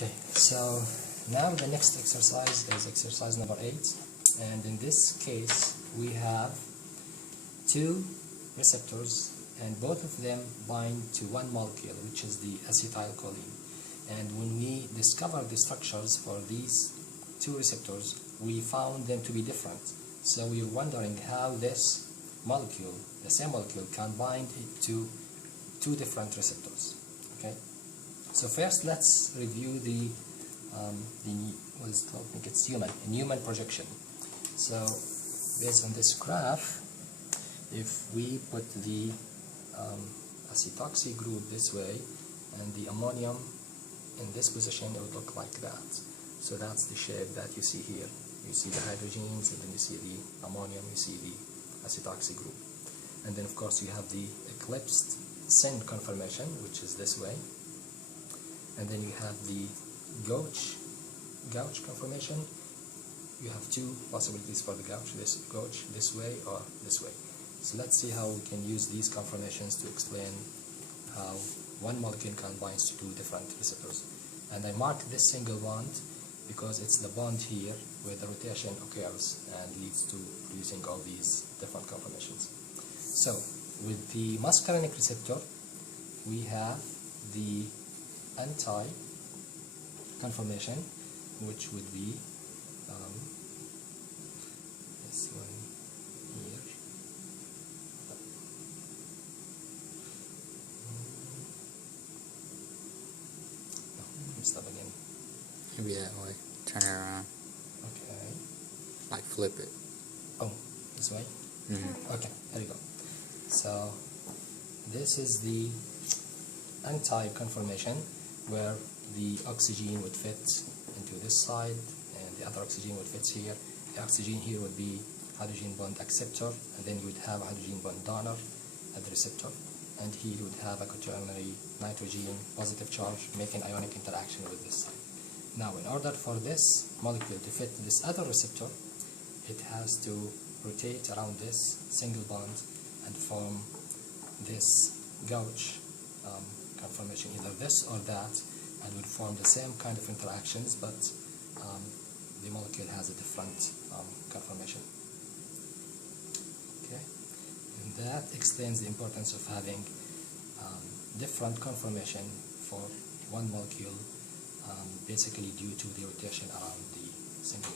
Okay, so now the next exercise is exercise number 8, and in this case we have two receptors and both of them bind to one molecule, which is the acetylcholine. And when we discover the structures for these two receptors, we found them to be different. So we're wondering how this molecule, the same molecule, can bind it to two different receptors. Okay. So first, let's review the what's called, I think it's Newman projection. So based on this graph, if we put the acetoxy group this way and the ammonium in this position, it would look like that. So that's the shape that you see here. You see the hydrogens, and then you see the ammonium, you see the acetoxy group. And then of course you have the eclipsed syn conformation, which is this way. And then you have the gauche conformation. You have two possibilities for the gauche this way or this way. So let's see how we can use these conformations to explain how one molecule can bind to two different receptors. And I mark this single bond because it's the bond here where the rotation occurs and leads to producing all these different conformations. So with the muscarinic receptor, we have the anti-conformation, which would be this one here. No, stop again. Maybe that way. Turn it around. Okay. Like flip it. Oh, this way? Mm-hmm. Okay, there you go. So this is the anti-conformation, where the oxygen would fit into this side and the other oxygen would fit here. The oxygen here would be hydrogen bond acceptor, and then you would have a hydrogen bond donor at the receptor, and here you would have a quaternary nitrogen positive charge making ionic interaction with this side. Now, in order for this molecule to fit this other receptor, it has to rotate around this single bond and form this gauche conformation, either this or that, and would form the same kind of interactions, but the molecule has a different conformation. Okay, and that explains the importance of having different conformation for one molecule, basically due to the rotation around the single